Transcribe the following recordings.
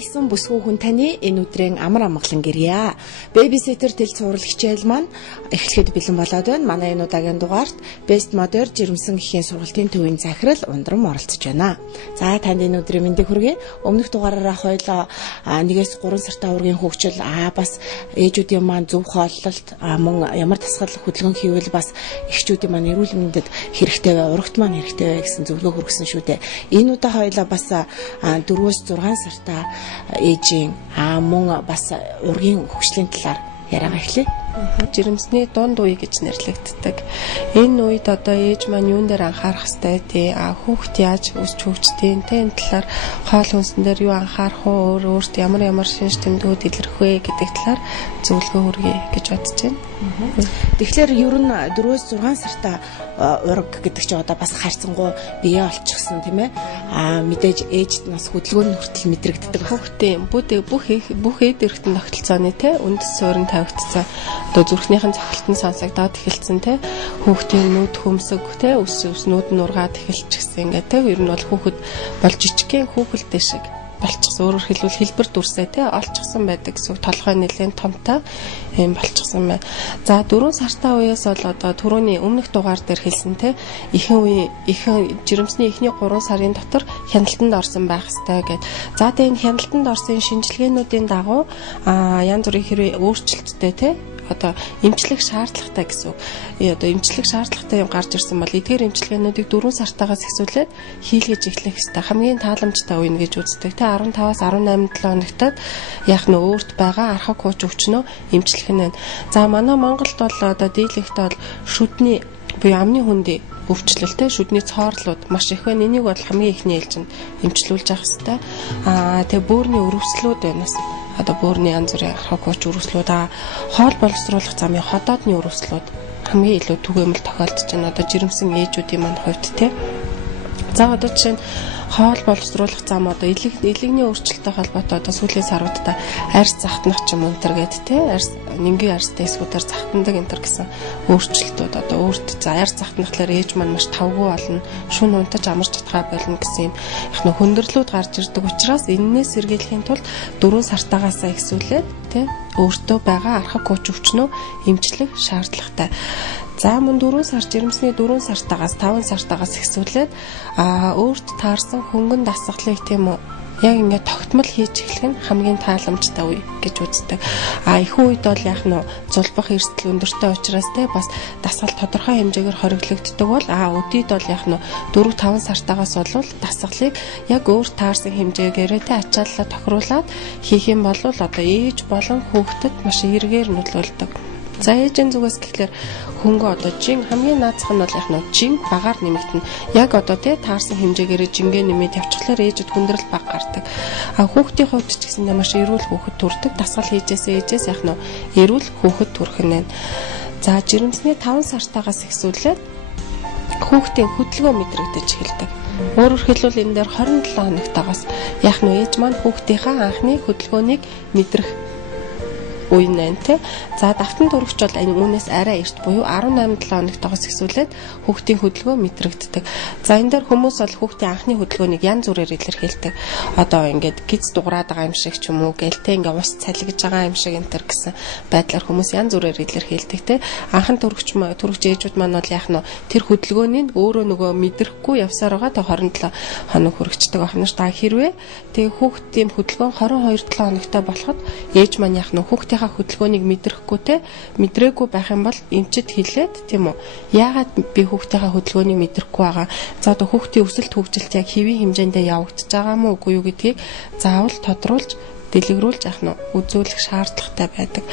хэлсэн бүсгүй хүн таны энэ өдрийн амар амгалан гэрье. Babysitter тэл цуврал хичээл маань эхлэхэд бэлэн болоод байна. Манай энэ удаагийн дугаарт Best Mother жирэмсэн гэхийн сургалтын төвийн захирал Ундрам оролцож байна. За танд энэ өдрийн мэндийг хүргэе. Өмнөх дугаараараа хоёлоо 1-3 сартаа ургийн хөгжил бас ээжүүдийн маань зөв хооллолт мөн ямар тасгал хөдөлгөөн хийвэл бас эхчүүдийн маань эрүүл мэндэд хэрэгтэй бай, урагт маань хэрэгтэй бай гэсэн зөвлөгөө хүргэсэн шүү дээ. Энэ удаа хоёлоо бас 4-6 сартаа ээжийн мөн бас ургийн хөгжлийн талаар яриагаа эхлэе. Жирэмсний дунд үе гэж нэрлэгддэг. Энэ үед одоо ээж маань юун дээр анхаарах хэвтэй тий хүүхд яаж өсч хөгждгийг энэ талаар хоол хүнсэн дээр юу анхаарах уу өөрт ямар шинж тэмдгүүд илэрх вэ гэдэг талаар зөвлөгөө хүргэе гэж бодож байна. Тэгэхээр ер нь 4-6 сартаа ураг гэдэг чинь одоо бас хайрцангуй бие олчихсон тийм ээ. Мэдээж ээж нас хөдөлгөөний хүртэл мэдрэгддэг. Хүүхдийн бүх эд эрхтэн тогтолцооны тий үндэс суурин тавигдсан. Одоо зүрхнийхэн цохилтон сонсогдоод эхэлсэн те хүүхдийн нүд хөмсөг те өс нүд нь ургаад эхэлчихсэн ингээд те ер нь бол хүүхэд бол жижигхэн хүүхэлтэй шиг болчихсон. Өөрөөр хэлбэл хэлбэр дүрсээ те олчихсан байдаг гэсэн толгой нэлээд томтой юм болчихсон байна. За 4 сартаа үеэс бол одоо түрүүний өмнөх дугаар дээр хэлсэн те ихэнх жирэмсний эхний 3 сарын дотор хяналтанд орсон байх ёстой гэд. За тэгээ энэ хяналтанд орсон шинжилгээнүүдийн дагуу янз бүрийн хэрэг өөрчлөлттэй те одоо эмчлэх шаардлагатай гэсэн. Одоо эмчлэх шаардлагатай юм гарч ирсэн бол эдгээр эмчилгээнүүдийг 4 сартаагаас эхлүүлээд хийлгэж эхлэх хэрэгтэй. Хамгийн тааламжтай үе гэж үздэг. Тэ 15-аас 18 хоногтод яг нь өөрт байгаа архаг хууч өвчнөө эмчлэх нь. За манай Монголд бол одоо дийлэгтээ бол шүдний буюу амны хүндий өвчлөлтэй шүдний цоорлууд маш их байна. Энийг бол хамгийн ихний ээлжинд эмчлүүлж явах хэрэгтэй. Тэгээ бөөрийн өрөвслүүд байна. Одоо бөөрийн янз бүрийн архаг хууч өрөвслүүд хоол боловсруулах замын ходоодны өрөвслүүд хамгийн илүү түгээмэл тохиолдож байна. Одоо жирэмсэн ээжүүдийн маань хувьд тий. За одоо жишээ нь хоол боловсруулах зам одоо илэгний өөрчлөлттэй холбоотой одоо сүүлийн саруудаа арьс захтнах ч юм уу энэ гэдэг тий арьс нингийн арьстай эсвүүдээр захтандаг энэ гэсэн өөрчлөлтүүд одоо өөрт за арьс захтнахлаар ээж маань маш тавгүй болно шүн унтаж амарч чадхаа болно гэсэн юм их нөх хөндөрлүүд гарч ирдэг учраас энэнээс сэргийлэхийн тулд 4 сартаагаас эхсүүлээд тий өөртөө байгаа архаг хууч өвчнөө эмчлэх шаардлагатай. За мөн 4 сар жирэмсний 4 сартаагаас 5 сартаагаас эхсүүлээд өөрт таарсан хөнгөн дасгалыг тийм үү яг ингээд тогтмол хийж эхлэх нь хамгийн тааламжтай үе гэж үздэг. Их үед бол яг нь зулбах эрсдэл өндөртэй учраас те бас дасгал тодорхой хэмжээгээр хориглогддог бол өдийд бол яг нь 4-5 сартаагаас бол дасгалыг яг өөр таарсан хэмжээгээр те ачааллаа тохируулаад хийх юм бол одоо ээж болон хүүхдэд маш эргээр нөлөөлдөг. За ээжийн зүгээс гэхлээр хөнгө одоо жин хамгийн наацх нь бол яг нь жин багаар нэмэгдэнэ. Яг одоо тий таарсан хэмжээгээр жингээ нэмээд явчихлаар ээжэд хүндрэл баг гардаг. Хүүхдийн хувьд ч гэсэн маш эрүүл хүүхэд төрдөг. Дасгал хийжээс ээжээс яг нь эрүүл хүүхэд төрөх нь. За жирэмсний 5 сартаагаас эхсүүлээд хүүхдийн хөдөлгөөн мэдрэгдэж эхэлдэг. Өөрөөр хэлбэл энэ дээр 27 хоногтойгоос яг нь ээж маань хүүхдийнхаа анхны хөдөлгөөнийг мэдрэх үе нэн тэ. За давтан төрөгч бол энэ үүнээс арай эрт буюу 18-7 хоногтойгоос эхсүүлээд хүүхдийн хөдөлгөөн мэдрэгддэг. За энэ дээр хүмүүс бол хүүхдийн анхны хөдөлгөөнийг янз бүрээр илэрхийлдэг. Одоо ингээд гиз дуграад байгаа юм шиг ч юм уу гэлтэй ингээд ус цалгиж байгаа юм шиг энэ төр гэсэн байдлаар хүмүүс янз бүрээр илэрхийлдэг тэ. Анхан төрөгч ээжүүд маань бол яг нь тэр хөдөлгөөнийг өөрөө нөгөө мэдрэхгүй явсаар байгаа. Тэ 27 хоног хүрэгчдэг ахнаш та хэрвээ тэгээ хүүхдийн хөдөлгөөн 22-7 хоногтой болоход ээж маань яг нь хүүхдийн хөдөлгөөнийг мэдрэхгүй те мэдрээгүй байх юм бол эмчэд хэлээд тийм үү яагаад би хүүхдийнхээ хөдөлгөөнийг мэдрэхгүй байгаа за одоо хүүхдийн өсөлт хөгжилт яг хэвийн хэмжээндээ явагдаж байгаа мó үгүй юу гэдгийг заавал тодруулж дэлгэрүүлж авах нь үзүүлэх шаардлагатай байдаг.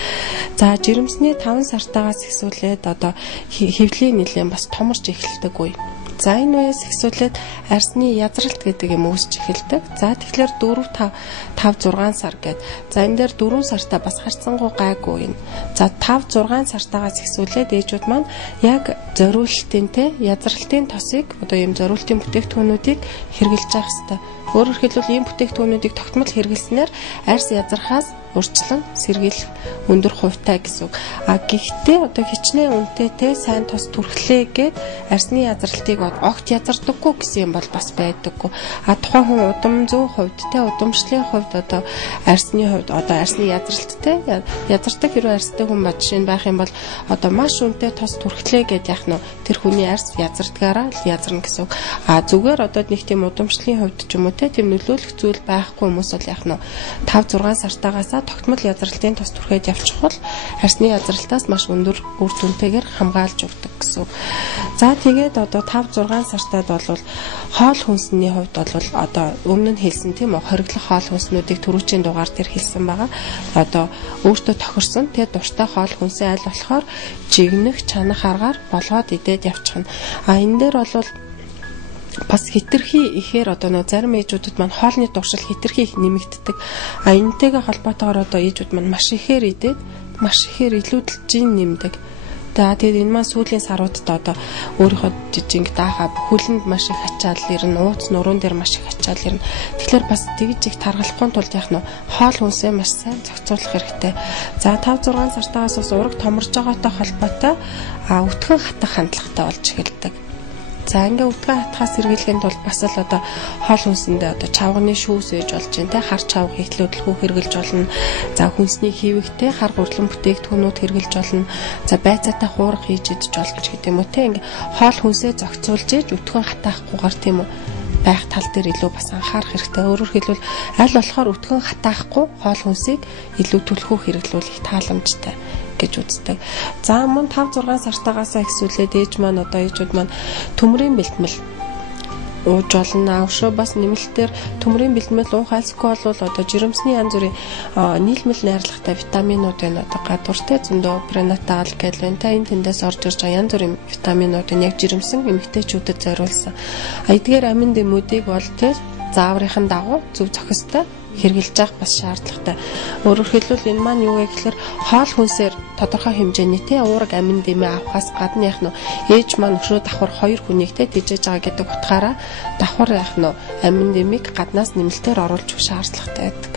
За жирэмсний 5 сартаагаас эхсүүлээд одоо хэвлийн нэлээд бас томорч эхэлдэг үе. За энэ үеэс эхсүүлээд арсны язралт гэдэг юм үүсч эхэлдэг. За тэгэхээр 4 5 6 сар гэдэг. За энэ дээр 4 сартаа бас харьцангуй гайгүй юм. За 5 6 сартаагаас эхсүүлээд ээжүүд маань яг зориулалтын те язралтын тосыг одоо ийм зориулалтын бүтээгдэхүүнүүдийг хэрэгжилж авах хэрэгтэй. Өөрөөр хэлбэл ийм бүтээгдэхүүнүүдийг тогтмол хэрэглэснээр арьс язрахаас урьдчилан сэргийлэх өндөр хувьтай гэсэн үг. Гэхдээ одоо хичнээн үнэтэй те сайн тос түрхлээ гэд арсны язралтыг огт язардаггүй гэсэн юм бол бас байдаггүй. А тухайн хүн удам зүүн хувьд те удамшлын хувьд одоо арсны хувьд одоо арсны язралт те язардаг хэрэг арстай хүн ба жишээ нь байх юм бол одоо маш үнэтэй тос түрхлээ гэд яах нь тэр хүний арс язардгаараа л язрна гэсэн. А зүгээр одоо нэг тийм удамшлын хувьд ч юм уу те тийм нөлөөлөх зүйл байхгүй хүмүүс бол яах нь 5-6 сартаагаасаа тогтмол язралтын тос түрхээд явчих бол арсны язралтаас маш өндөр үр дүнтэйгээр хамгаалж өгдөг гэсэн. За тэгээд одоо 5-6 сартаад бол хоол хүнсний хувьд бол одоо өмнө нь хэлсэн тийм үү хориглох хоол хүнснүүдийг түрүүчийн дугаар дээр хэлсэн байгаа. Одоо өөртөө тохирсон тэгээд дуртай хоол хүнсээ аль болохоор жигнэх чанах аргаар болгоод идээд явчихна. А энэ дээр бол бас хитрхи ихээр одоо нөө зарим ээжүүдэд маань хоолны дуршил хитрхи их нэмэгддэг. А энэтэйгээ холбоотойгоор одоо ээжүүд маань маш ихээр идээд маш ихээр илүүдэлж нэмдэг. Тэгээд энэ маань сүүлийн саруудад одоо өөрийнхөө жижиг даахаа хөлөнд маш их ачаал ирнэ, ууц нуруунд дээр маш их ачаал ирнэ. Тэгэхээр бас тэгж их таргалахгүй тулд яах нь хоол хүнсээ маш сайн зохицуулах хэрэгтэй. За 5-6 сартаас бас ураг томорж байгаатай холбоотой өтгөн хатах хандлагатай болж эхэлдэг. За ингээ өтгөн хатахаас сэргийлэхэд бол бас л одоо хоол хүнсэндээ одоо чавганы шүүс ээж болж байна те хар чавг ихтлөдлөхүү хэрглэж болно. За хүнсний хийвэгтэй хар гурлан бүтээгдэхүүнүүд хэрглэж болно. За байцаатай хуурах хийж идэж болно ч гэдэм үү те ингээ хоол хүнсээ зохицуулж ээж өтгөн хатаахгүйгээр тийм үү байх тал дээр илүү бас анхаарах хэрэгтэй. Өөрөөр хэлбэл аль болохоор өтгөн хатаахгүй хоол хүнсийг илүү түлхүү хэрэглүүлэх тааламжтай гэж үздэг. За мөн 5-6 сартаагаасаа ихсүүлээд ээж маань одоо ээжүүд маань төмрийн бэлтгэл ууж болно. Өшөө бас нэмэлтээр төмрийн бэлтгэл уух альсгүй бол одоо жирэмсний янз бүрийн нийлмэл найрлагатай витаминууд байна. Одоо гадууртай зөндөө пренатал гэж байна. Та энэ тэндээс орж ирж байгаа янз бүрийн витаминууд нь яг жирэмсэн эмэгтэйчүүдэд зориулсан. Эдгээр амин дэмүүдийг бол тэ зааврынхан дагуу зөв зохистой хэрглэж явах бас шаардлагатай. Өөрөөр хэлбэл энэ маань юу вэ гэхээр хоол хүнсээр тодорхой хэмжээний тэ уураг амин дэмээ авахаас гадна яах нь ээж маань өшөө давхар 2 хүнийг тэ тэжээж байгаа гэдэг утгаараа давхар яах нь амин дэмийг гаднаас нэмэлтээр оруулж өгөх шаардлагатай байдаг.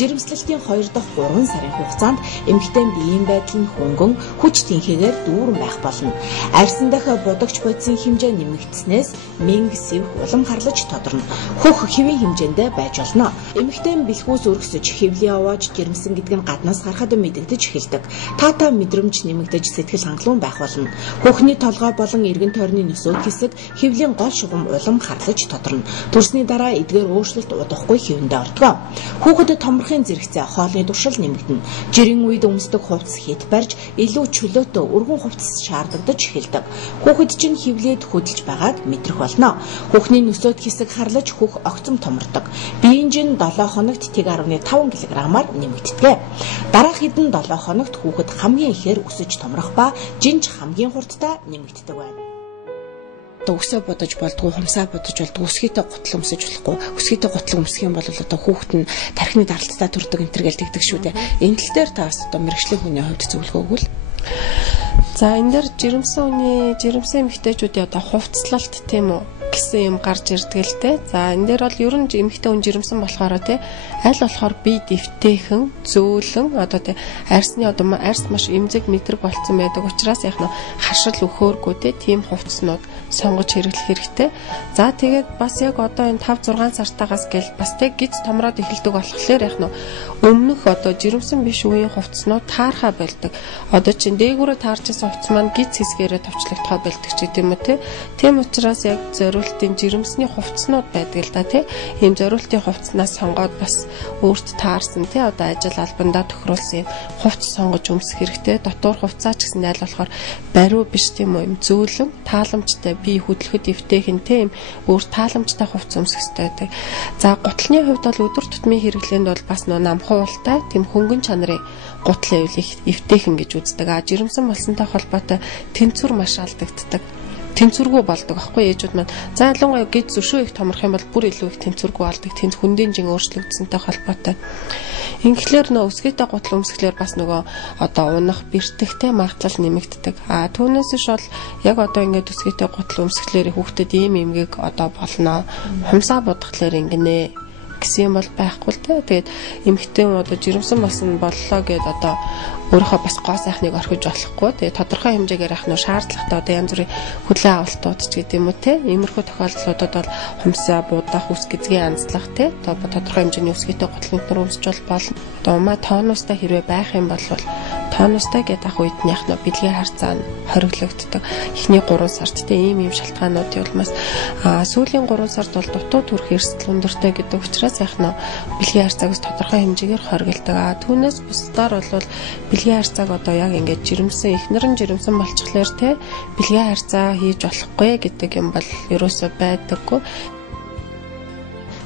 Жирэмслэлтийн 2 дахь 3 сарын хугацаанд эмэгтэй биеийн байдал нь хөнгөн хүч тэнхээгээр дүүрэн байх болно. Арьсан дахь будагч бодисын хэмжээ нэмэгдснээс мэнг сэвх улам харлаж тодорно. Хөх хэвийн хэмжээндээ байж болно. Эмэгтэй бэлхүүс өргөсөж хэвлий аваад жирэмсэн гэдэг нь гаднаас харахад мэдэгдэж эхэлдэг. Таата мэдрэмж нэмэгдэж сэтгэл хангалуун байх болно. Хөхний толгой болон эргэн тойрны нөсөөд хэсэг хэвлийн гол шугам улам харлаж тодорно. Төрсний дараа эдгээр өөрчлөлт удахгүй хэвэндээ ордог. Хүүхэдэд томрохын зэрэгцээ хоолны туршил нэмэгдэнэ. Жирийн үед өмсдөг хувцас хит барьж илүү чөлөөтэй өргөн хувцас шаардагдаж эхэлдэг. Хүүхэд чинь хөвлөд хөдөлж байгааг мэдрэх болно. Хүүхний нөсөөд хэсэг харлаж хөх огцом томордог. Биеийн жин 7 хоногт 1.5 кг-аар нэмэгддэг. Дараах хэдэн 7 хоногт хүүхэд хамгийн ихээр өсөж томрох ба жинж хамгийн хурдтай нэмэгддэг байна. Өсөө бодож болдгоо хумсаа бодож болдгоо өсгийтэй гутал өмсөж болохгүй өсгийтэй гутал өмсөх юм бол одоо хүүхэд нь тархины даралттай төрдөг энэ төр гэл тэгдэг шүү дээ. Энэ тал дээр та бас одоо мэрэгжлийн хүний хувьд зөвлөгөө өгвөл. За энэ дээр жирэмсэн эмэгтэйчүүдийн одоо хувцлалт тийм үү гэсэн юм гарч ирдэг л те. За энэ дээр бол ер нь эмэгтэй хүн жирэмсэн болохоор те аль болохоор бие дэвтэйхэн зөөлөн одоо те арьсны одоо арьс маш эмзэг мэдрэг болцсон байдаг учраас яг нь хашил өхөөргүй те тийм хувцснууд сонгож хэрэглэх хэрэгтэй. За тэгээд бас яг одоо энэ 5-6 сартаагаас гэл бас тэг гиз томроод эхэлдэг болохоор яг нь өмнөх одоо жирэмсэн биш үеийн хувцснууд таархаа болдог. Одоо чин дээгүүрээ таарч байсан хувцс маань гиз хэсгээрээ товчлогдохоо болдог ч гэдэм үү те. Тийм учраас яг зориултын жирэмсний хувцснууд байдаг л да те. Ийм зориултын хувцснаас сонгоод бас өөрт таарсан те одоо ажил албандаа тохируулсан хувцс сонгож өмсөх хэрэгтэй. Дотор хувцаа ч гэсэн айл болохоор бариу биш тийм үү юм зөөлөн тааламжтай бие хөдлөхөд эвтэйхэн тийм өөр тааламжтай хувцс өмсөх хэрэгтэй байдаг. За гутлын хувьд бол өдөр тутмын хэрэглээнд бол бас нөө намхан уултай тийм хөнгөн чанарын гутлын эвтэйхэн гэж үздэг. Жирэмсэн болсонтой холбоотой тэнцвэр маш алдагддаг. Тэнцвэргүй болдог аахгүй ээжүүд маань. За ялангуяа гид зөвшөө их томрох юм бол бүр илүү их тэнцвэргүй болдог. Тэнц хүндийн жин өөрчлөгдсөнтэй холбоотой. Инхлээр нөө өсгийтэй гутал өмсгөлээр бас нөгөө одоо унах, бэртэгтэй магадлал нэмэгддэг. Түүнээс ш бол яг одоо ингээд өсгийтэй гутал өмсгөлээр хүүхдэд ийм эмгээг одоо болно. Хумсаа будахлаар ингэнэ гэсэн юм бол байхгүй л те. Тэгээд эмэгтэй хүн одоо жирэмсэн болсон боллоо гэд одоо өөрийнхөө бас гоо сайхныг орхиж болохгүй. Тэгээд тодорхой хэмжээгээр ах нь шаардлагатай одоо янз бүрийн хөдөлгөөн авалтууд ч гэдэг юм уу те. Иймэрхүү тохиолдлуудад бол хумсаа буудах, үс гизгийн анзлах те. Одоо тодорхой хэмжээний үсгээтэй готлогнор өмсч болно. Одоо умаа тоонустай хэрвээ байх юм бол тоонустай гэдэг ах үед нь яг нь бэлгийн харьцаа нь хориглогддог. Эхний 3 сард те ийм шалтгаануудын улмаас сүүлийн 3 сард бол дутуу төрөх эрсдэл өндөртэй гэдэг учраас яг нь бэлгийн харьцаагаас тодорхой хэмжээгээр хоригддаг. Түүнээс бусдаар бол бэлгийн харьцааг одоо яг ингээд жирэмсэн эхнэр нь жирэмсэн болчихлоор те бэлгийн харьцаа хийж болохгүй гэдэг юм бол ерөөсөө байдаггүй.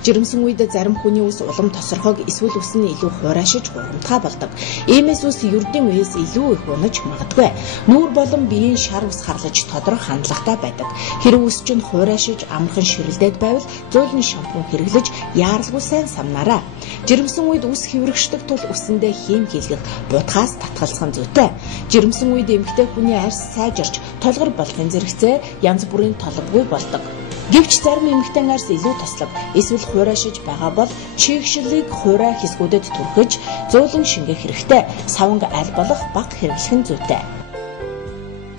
Жирэмсэн үед зарим хүний ус улам тосорхог эсвэл ус нь илүү хураашиж хурамтгай болдог. Иймээс ус ердийн үеэс илүү их унаж магадгүй. Нүүр болон биеийн шар ус харлаж тодорхой хандлагатай байдаг. Хэрэв ус чинь хураашиж амархан ширэлдээд байвал зөөлөн шампунь хэрэглэж яаралгүй сайн самнаарай. Жирэмсэн үед ус хэврэгшдэг тул усэндээ хийм хийлгэх будгаас татгалзах нь зүйтэй. Жирэмсэн үед эмэгтэй хүний арьс сайжирч толгор болохын зэрэгцээ янз бүрийн толбгүй болдог. Гэвч зарим эмэгтэй арьс илүү тослог эсвэл хураашиж байгаа бол чигшлийг хураа хэсгүүдэд түрхэж зөөлөн шингээх хэрэгтэй. Саванг аль болох бага хэрэглэх нь зүйтэй.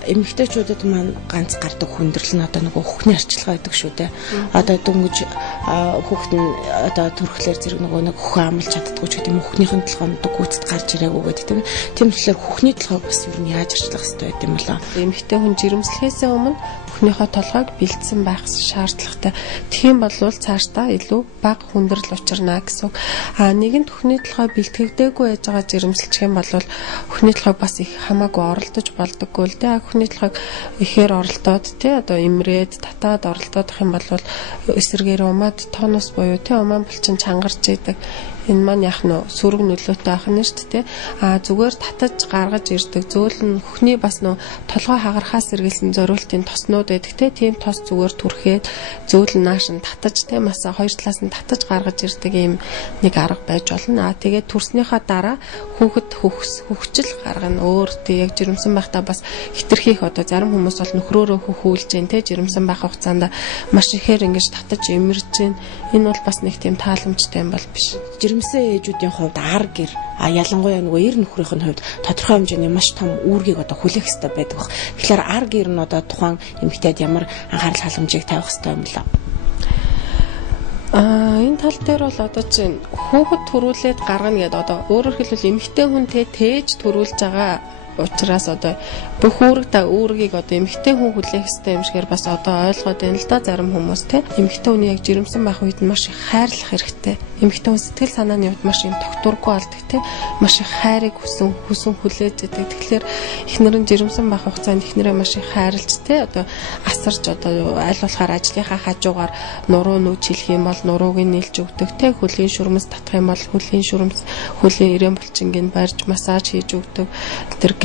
Эмэгтэйчүүдэд маань ганц гардаг хүндрэл нь одоо нөгөө хүүхний арчилгаа гэдэг шүү дээ. Одоо дөнгөж хүүхэд нь одоо төрөхлөөр зэрэг нөгөө нэг хүүхэн амлж чаддаггүй ч гэдэг юм хүүхнийхэн толгойд гүйцэд гарч ирээгүй гэдэг тийм. Тийм болохоор хүүхний толгойг бас юу нь яаж арчлах хэрэгтэй байт юм болоо. Эмэгтэй хүн жирэмслэхээс өмнө бүхнийхээ толгойг бэлдсэн байх шаардлагатай. Тэгхийн бол цаашдаа илүү бага хүндрэл учирна гэсэн. Нэгэн бүхний толгой бэлтгэгдээгүй байж байгаа жирэмсэлчих юм бол бүхний толгой бас их хамаагүй оролдож болдоггүй л дээ. Бүхний толгойг ихээр оролдоод тий одоо имрээд татаад оролдоодох юм бол эсэргээр умаад тонус буюу тий умаан булчин чангарч идэг. Энэ маань яг нь сүрэг нөлөөтэй байх нь шүү дээ. Зүгээр татаж гаргаж ирдэг зөөлн хөхний бас нөө толгой хагарахаас сэргийлсэн зориултын тоснууд байдаг те. Тийм тос зүгээр түрхээд зөөлн нааш нь татаж те маса хоёр талаас нь татаж гаргаж ирдэг ийм нэг арга байж болно. Тэгээд түрснийхаа дараа хүүхэд хөвчл гаргана. Өөр тэг яг жирэмсэн байхдаа бас хитрхийх одоо зарим хүмүүс бол нөхрөөрөө хөхүүлж जैन те жирэмсэн байх хугацаанд маш ихээр ингэж татаж эмэрж जैन. Энэ бол бас нэг тийм тааламжтай юм бол биш. Жирэмсэн ээжүүдийн хувьд ар гэр ялангуяа нөгөө эр нөхрийн хувьд тодорхой хэмжээний маш том үүргийг одоо хүлээх хэрэгтэй байдаг баг. Тэгэхээр ар гэр нь одоо тухайн эмэгтэйд ямар анхаарал халамжийг тавих хэрэгтэй юм бэ? Энэ тал дээр бол одоо чинь хүүхэд төрүүлээд гаргана гэдэг одоо өөрөөр хэлбэл эмэгтэй хүн тээж төрүүлж байгаа учраас одоо бүх үүргийг одоо эмэгтэй хүн хүлээх ёстой юм шигээр бас одоо ойлгоод байна л да зарим хүмүүс те. Эмэгтэй хүний яг жирэмсэн байх үед нь маш их хайрлах хэрэгтэй. Эмэгтэй хүн сэтгэл санааны хувьд маш юм тогтворгүй болдог те. Маш их хайрыг хүсэн хүлээж идэг. Тэгэхээр эхнэр нь жирэмсэн байх хугацаанд эхнэрээ маш их хайрлж те одоо асарч одоо аль болохоор ажлынхаа хажуугаар нуруу нүүж хэлэх юм бол нурууг нь нийлж өгдөг те. Хөлийн шүрмэс татах юм бол хөлийн ирээн булчингийн барьж массаж хийж өгдөг.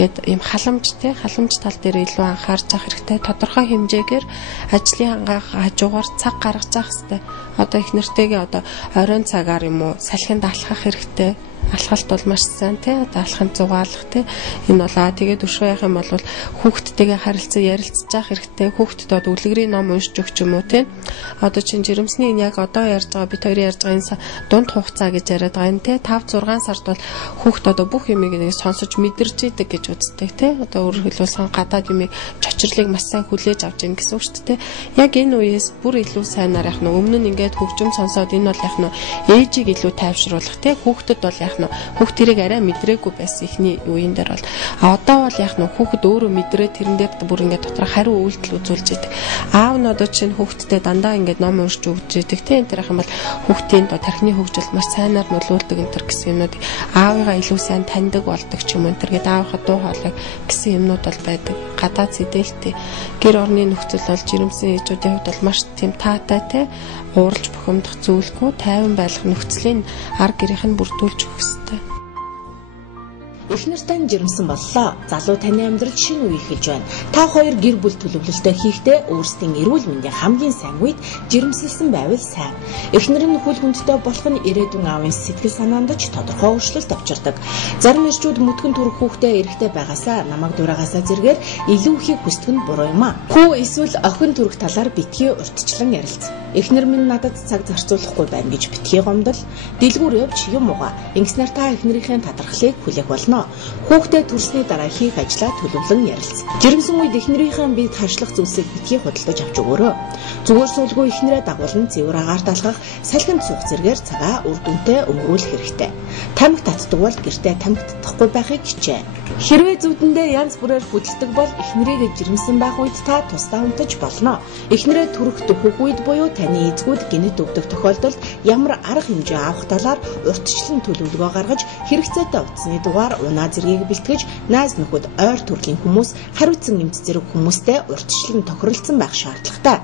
Гэт ийм халамж тал дээр илүү анхаарч авах хэрэгтэй. Тодорхой хэмжээгээр ажлын хажуугаар цаг гаргаж авах хэрэгтэй. Одоо их нэртэйгээ одоо оройн цагаар юм уу салхинд алхах хэрэгтэй. Алхалт бол маш сайн тий одоо алханд зугаалах тий энэ болоо тэгээд өшөө явах юм бол хүүхдтэйгээ харилцан ярилцаж явах хэрэгтэй. Хүүхдэд одоо үлгэрийн ном уншиж өгч юм уу тий одоо чинь жирэмсний яг одоо ярьж байгаа бид хоёрын ярьж байгаа энэ дунд хугацаа гэж яриад байгаа энэ тий 5-6 сард бол хүүхд одоо бүх юмыг нэг сонсож мэдэрч идэг гэж үздэг тий одоо өөрөөр хэлбэл гадаад юмыг чочрлыг маш сайн хүлээж авч ийн гэсэн үг шүү дээ. Яг энэ үеэс бүр илүү сайнаар явах нь өмнө нь ингээд хөгжим сонсоод энэ бол яг нь ээжийг илүү тайвшруулах тий хүүхдэд бол хүүхд тэрийг арай мэдрээгүй байсан ихний үеийн дээр бол одоо бол яг хүүхд өөрөө мэдрээд тэрэн дээр бүр ингээд дотор хариу үйлдэл үзүүлж идэг. Аав нь одоо чинь хүүхдтэй дандаа ингээд ном уншиж өгч идэг тийм энэ юм бол хүүхдийн тархины хөгжилд маш сайнаар нөлөөлдөг энэ төр гэсэн юмнууд аавыгаа илүү сайн таньдаг болдог ч юм энэ төр гэдэг аавынхаа дуу хоолой гэсэн юмнууд бол байдаг. Гадаад зэдэлтэй гэр орны нөхцөл бол жирэмсэн ээжүүдийн хувьд бол маш тийм таатай те ууралж бухимдах зүйлгүй тайван байх нөхцөлийг ар гэрийнх нь бүрдүүлж өгөх ёстой. Эхнэр тань жирэмсэн боллоо. Залуу таны амьдралд шинэ үе эхэлж байна. Та хоёр гэр бүл төлөвлөлтөө хийхдээ өөрсдийн эрүүл мэндийн хамгийн сайн үед жирэмсэлсэн байвал сайн. Эхнэр нь хүл хүндтэй болох нь ирээдүйн аавын сэтгэл санаанд ч тодорхой өөрчлөлт авчирдаг. Зарим ирчүүд мүтгэн төрөх хүүхдээ эрэхтэй байгаасаа намайг дураагаасаа зэргээр илүү ихийг хүсдэг нь буруу юм аа. Хүү эсвэл охин төрөх талаар битгий урьдчилан ярилц. Эхнэр минь надад цаг зарцуулахгүй байна гэж битгий гомдол. Дэлгүүр явж юм ууга. Ингэснээр та эхнэрийнхээ татархлыг хүлээх болно. Хүүхдээ төрсний дараа хийх ажлаа төлөвлөн ярилц. Жирэмсэн үед эхнэрийнхээ биед харшлах зүйлсийг битгий худалдаж авч өгөөрэй. Зүгээр суулгүй эхнэрээ дагуулan цэвэр агаар талгах, салхинд суух зэргээр цагаа үр дүнтэй өнгөрүүлэх хэрэгтэй. Тамхи татдаг бол гэртээ тамхи татахгүй байхыг хичээ. Хэрвээ зүудэндээ янз бүрээр хөдөлдөг бол эхнэрийгээ жирэмсэн байх үед та тусдаа унтаж болно. Эхнэрээ төрөх дөхөх үед буюу таны эзгүүд гинэт өгдөг тохиолдолд ямар арга хэмжээ авах талаар урьдчилан төлөвлөгөө гаргаж хэрэгцээтэй утасны дугаар унаа зэргийг бэлтгэж найз нөхөд ойр төрлийн хүмүүс хариуцсан нэмт зэрэг хүмүүстэй урьдчилан тохиролцсон байх шаардлагатай.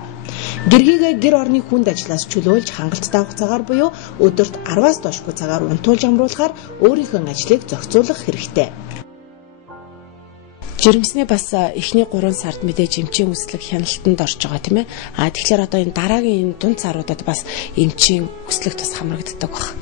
Гэргийгээ гэр орны хүнд ажлаас чөлөөлж хангалттай хугацаагаар буюу өдөрт 10-аас доошгүй цагаар унтуулж амруулахаар өөрийнхөө ажлыг зохицуулах хэрэгтэй. Жирэмсний бас эхний 3 сард мэдээж эмчийн хүслэг хяналтанд орж байгаа тийм ээ. Тэгэхээр одоо энэ дараагийн дунд саруудад бас эмчийн хүслэг тус хамрагддаг баг.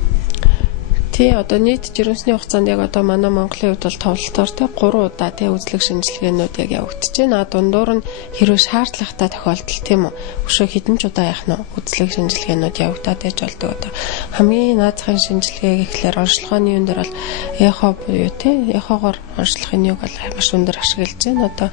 Тий, одоо нийт жирэмсний хугацаанд яг одоо манай Монголын хувьд бол товлолтоор тий 3 удаа тий үзлэг шинжилгээнүүд яг явагдаж байна. Дундуур нь хэрвээ шаардлагатай тохиолдол тийм үү. Өшөө хэдэн ч удаа яах нь үзлэг шинжилгээнүүд явагдаад байж болдог одоо. Хамгийн наацхан шинжилгээ гэхлээр онцлогооны юм дээр бол эхо буюу тий эхогоор онцлохын юг бол маш өндөр ашиглаж байна. Одоо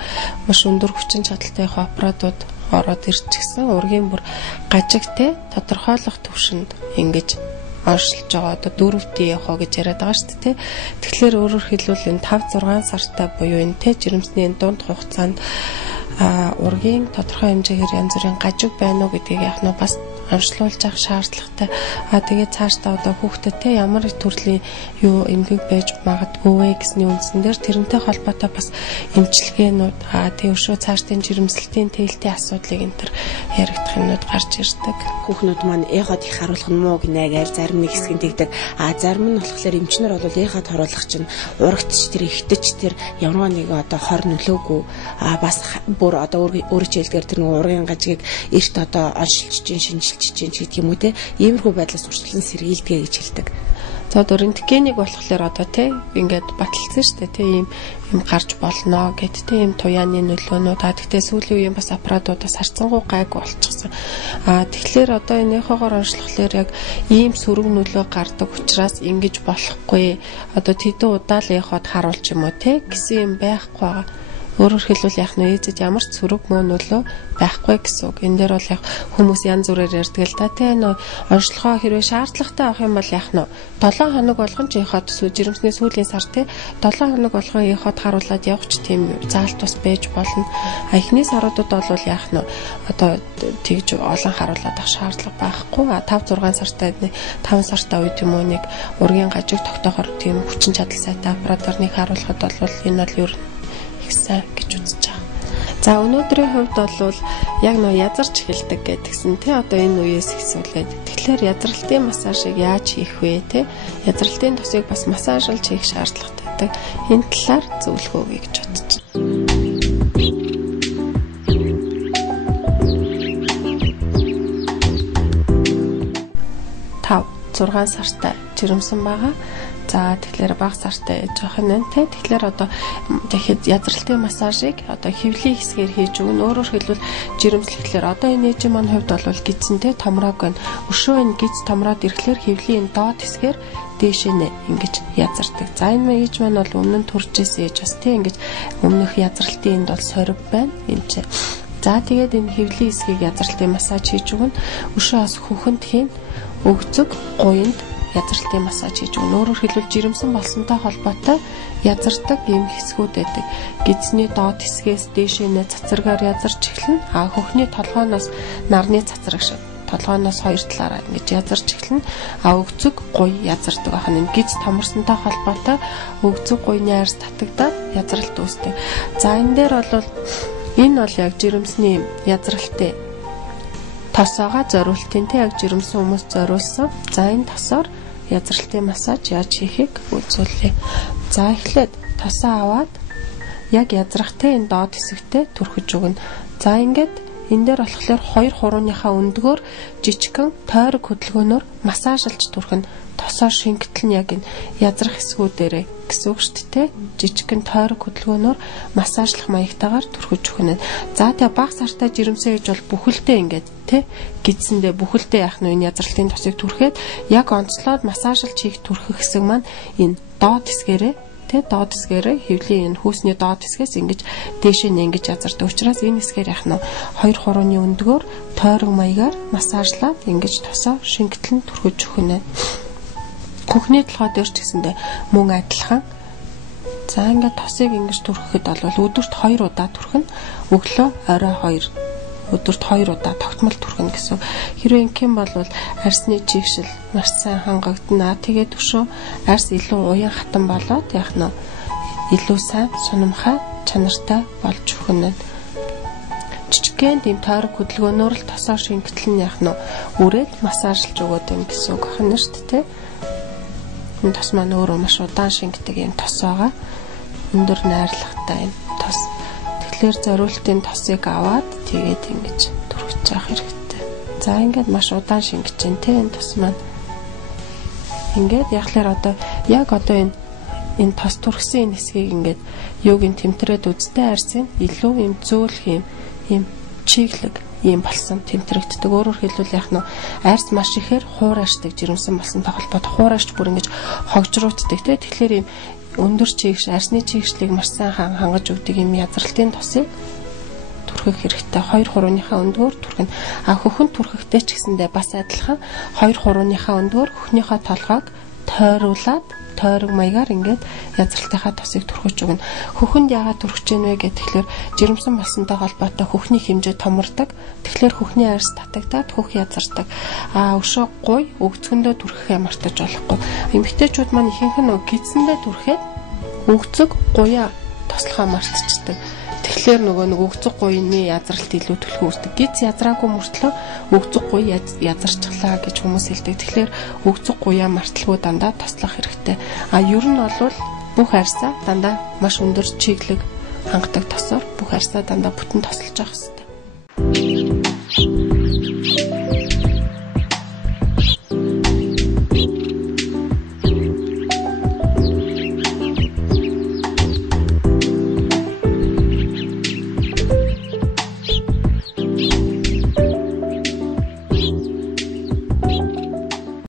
маш өндөр хүчин чадалтай эхо аппаратууд ороод ирчихсэн. Ургийн бүр гажигтэй тодорхойлох төвшөнд ингэж оршилж байгаа одоо 4T яхаа гэж яриад байгаа шүү дээ. Тэгэхээр өөрөөр хэлбэл энэ 5-6 сартай буюу энэ тэ жирэмсний дунд хугацаанд ургийн тодорхой хэмжээгээр янз бүрийн гажиг байна уу гэдгийг яах нь бас онцлуулж авах шаардлагатай. Тэгээд цаашдаа одоо хүүхдэд те ямар төрлийн юу эмгэг байж магадгүй вэ гэсний үндсэн дээр тэрнтэй холбоотой бас эмчилгээнүүд тэгээд өшөө цаашдын жирэмслэлтийн тээлтийн асуудлыг энэ төр яригдах юмнууд гарч ирдэг. Хүүхнүүд маань эход их харуулах нь муу гинэ гэж зарим нэг хэсгийн тэгдэг. Зарим нь болохоор эмчнэр бол эход харуулах чинь урагтч тэр ихтэч тэр ямар нэг одоо хор нөлөөгүй бас бүр одоо өөрөөр хэлбэл тэр нэг ургийн гажиг эрт одоо оншилж шинжилж гэдэг юм уу те иймэрхүү байдлаас урьдчилан сэргийлдэг гэж хэлдэг. За одоо рентгенийг болохоор одоо те ингээд баталсан шүү дээ те ийм гарч болно гэд те ийм туяаны нөлөөнүүд гэхдээ сүүлийн үеийн бас аппаратуудаас харцсангуй гайгүй болчихсон. Тэгэхээр одоо энэ эхогоор онцлохлоор яг ийм сөрөг нөлөө гардаг учраас ингэж болохгүй. Одоо тэдэн удаа л эход харуулж юм уу те гэсэн юм байхгүй байгаа. Өөрөөр хэлбэл яг нь ээжэд ямар ч сөрөг мөн нөлөө байхгүй гэсэн үг. Энэ дээр бол яг хүмүүс янз бүрээр ярьдаг л да. Тэ нөө онцлогоо хэрвээ шаардлагатай авах юм бол яг нь 7 хоног болгон ч эход жирэмсний сүүлийн сар тэ 7 хоног болгон эход харуулад явах ч тийм заалт бас байж болно. Эхний саруудад бол яг нь одоо тэгж олон харуулад авах шаардлага байхгүй. 5-6 сартай 5 сартай үед юм уу нэг ургийн гажиг тогтоохоор тийм хүчин чадал сайтай аппаратаар нэг харуулхад бол энэ бол ер нь сайн гэж үзэж байгаа. За өнөөдрийн хувьд бол яг нөө язарч эхэлдэг гэдгсэн тий одоо энэ үеэс ихсүүлээд тэгэхээр язралтын массажийг яаж хийх вэ тий язралтын тосыг бас массажлж хийх шаардлагатай. Энэ талаар зөвлөх өгье гэж бодож байна. 5-6 сартай жирэмсэн байгаа. За тэгэхээр бага сартай ээж ах нь те тэгэхээр одоо тэгэхэд язралтын массажийг одоо хөвлийн хэсгээр хийж өгнө. Өөрөөр хэлбэл жирэмслэхлээр одоо энэ ээж маань хувьд бол гидсэнтэй томроог байна. Өшөө энэ гидс томроод ирэхлээр хөвлийн доод хэсгээр дээшээ ингэж язардаг. За энэ ээж маань бол өмнө нь төрж ирсэн ээж бас те ингэж өмнөх язралтын энд бол сорив байна. Энэ ч за тэгээд энэ хөвлийн хэсгийг язралтын массаж хийж өгнө. Өшөө бас хөхөнд хийн өгцөг гуйнд язралтын массаж хийж өгнө. Өөрөөр хэлбэл жирэмсэн болсонтой холбоотой язардаг ийм хэсгүүд байдаг. Гидсний доод хэсгээс дээшээ цацрагаар язарч эхэлнэ. Хөхний толгооноос нарны цацраг шиг толгооноос хоёр талаараа ингэж язарч эхэлнэ. Өгцөг гуй язардаг ах нь гидс томорсонтой холбоотой өгцөг гуйны арьс татагдаад язралт үүсдэг. За энэ дээр бол энэ бол яг жирэмсний язралтын тосоогоо зориултын тэг яг жирэмсэн хүмүүс зориулсан. За энэ тосоор язралтын массаж яаж хийхийг үзүүлье. За эхлээд тосоо аваад яг язрахтай энэ доод хэсэгтээ түрхэж өгнө. За ингээд энэ дээр болохоор 2 хурууныхаа өндгөөр жижигхэн тойрог хөдөлгөөнөөр массажлж түрхэнэ. Тосоо шингэтэл нь яг энэ язрах хэсгүүдээрээ гэсэн үг шүү дээ. Жижигхэн тойрог хөдөлгөөнөөр массажлах маягтайгаар түрхэж өгнө. За тэгээ баг сартай жирэмсэн ээж бол бүхэлдээ ингээд тэ гидсэндээ бүхэлдээ яах нь энэ язралтын тосыг түрхэд яг онцлоод массажлж хийх түрхэх хэсэг маань энэ доод хэсгээрээ доод хэсгээрээ хөвлийн энэ хүүсний доод хэсгээс ингэж дээшээ ингэж язардаг. Учраас энэ хэсгээр яах нь 2 хурууны өндгөөр тойрог маягаар массажлаад ингэж тосоо шингэтэл нь түрхэж өгнө. Хөхний толгой дээр ч гэсэндээ мөн адилхан. За ингээд тосыг ингэж түрхэхэд бол өдөрт 2 удаа түрхэнэ. Өглөө орой 2 өдөрт 2 удаа тогтмол түрхэнэ гэсэн. Хэрвээ ингэм бол арсны чигшил маш сайн хангагдана. Тэгээд өшөө арс илүү уян хатан болоод яах нь илүү сайн сунамхай чанартай болж өгнө. Жижигхэн тийм тойрог хөдөлгөөнөөр л тосоо шингэтэл нь яах нь үрээд массажлж өгöd юм гэсэн үг байна шүү дээ. Энэ тос маань өөрөө маш удаан шингэдэг юм тос байгаа. Өндөр найрлагатай юм тос. Тэгэхээр зориултын тосыг аваад тэгээд ингэж түрхэж явах хэрэгтэй. За ингээд маш удаан шингэж जैन те энэ тос маань. Ингээд яхахлаар одоо яг одоо энэ тос түрхсэн энэ хэсгийг ингээд юугийн тэмтрээд үзтэй арсын илүү юм зөөлх юм чиглэг ийм болсон тэмтрэгддэг. Өөрөөр хэлбэл яах нь арьс маш ихээр хуурайшдаг жирэмсэн болсонтой холбоотой хуурайшч бүр ингэж хогжруутдаг те. Тэгэхээр ийм өндөр чигш арсны чигшлийг маш сайн хангаж өгдөг юм язралтын тосыг түрхэх хэрэгтэй. 2 хурууныхаа өндгөөр түрхэнэ. Хөхөнд түрхэхтэй ч гэсэндээ бас адилхан 2 хурууныхаа өндгөөр хөхнийхөө толгойг тойруулаад тойрог маягаар ингээд язралтынхаа тосыг түрхэж өгнө. Хөхөнд яагаад түрхэж гэнэ вэ гэхээр жирэмсэн болсонтой холбоотой хөхний хэмжээ томордог. Тэгэхээр хөхний арьс татагдаад хөх язардаг. Өшөө гуй өгцгөндөө түрхэхээ мартаж болохгүй. Эмэгтэйчүүд маань ихэнх нь гидсэндээ түрхэд өгцөг гуяа тослохоо мартчихдаг. Тэгэхээр нөгөө өгцөг гуйны язралт илүү төлхөө үүсдэг. Гидс язраагүй мөртлөө өгцөг гуй язарчглаа гэж хүмүүс хэлдэг. Тэгэхээр өгцөг гуяа марталгүй дандаа тослох хэрэгтэй. Ер нь бол бүх арьсаа дандаа маш өндөр чиглэг хангадаг тосоор бүх арьсаа дандаа бүтэн тосолж явах хэрэгтэй.